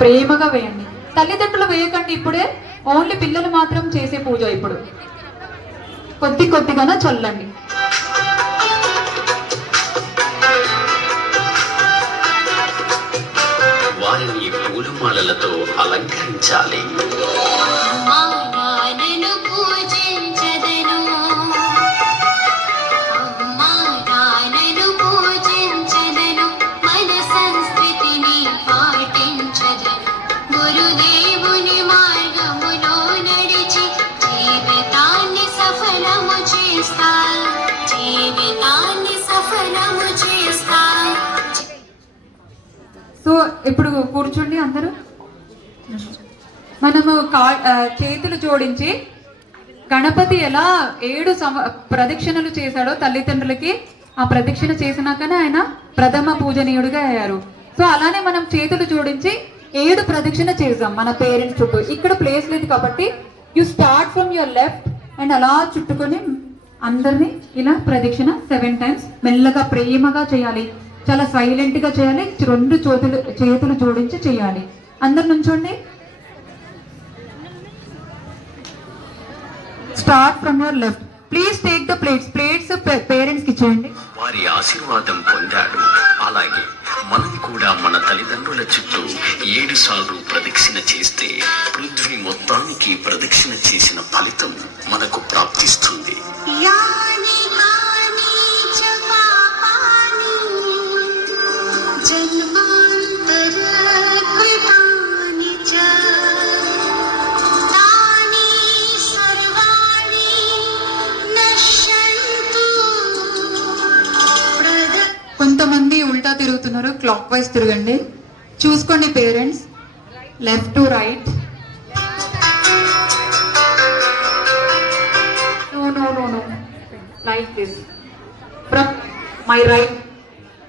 ప్రేమగా వేయండి. తల్లిదండ్రులు వేయకండి ఇప్పుడే, ఓన్లీ పిల్లలు మాత్రం చేసే పూజ. ఇప్పుడు కొద్దిగానే చల్లండి. వారిని పూలమాలలతో అలంకరించాలి. సో ఇప్పుడు కూర్చోండి అందరూ. మనము చేతులు జోడించి గణపతి ఎలా 7 ప్రదక్షిణలు చేశాడో తల్లిదండ్రులకి, ఆ ప్రదక్షిణ చేసినాకనే ఆయన ప్రథమ పూజనీయుడిగా అయ్యారు. సో అలానే మనం చేతులు జోడించి 7 ప్రదక్షిణ చేద్దాం మన పేరెంట్స్ చుట్టూ. ఇక్కడ ప్లేస్ లేదు కాబట్టి you start from your left and అలా చుట్టుకొని అందరినీ ఇలా ప్రదక్షిణ 7 times మెల్లగా ప్రేమగా చేయాలి. చాలా సైలెంట్ గా చేయాలి. 2 చేతులు జోడించి చేయాలి. అందరు నుంచోండి. Start from your left. Please take the plates parents కి ఇచ్చేయండి. వారి ఆశీర్వాదం పొందాడు. అలాగే మనం కూడా మన తల్లిదండ్రుల చుట్టూ 7 సార్లు ప్రదక్షిణ చేస్తే పృథ్వీ మొత్తానికి ప్రదక్షిణ చేసిన ఫలితం మనకు ప్రాప్తిస్తుంది. కొంతమంది ఉల్టా తిరుగుతున్నారు, క్లాక్ వైజ్ తిరగండి. చూసుకోండి parents, left to right. No. Like this. From my right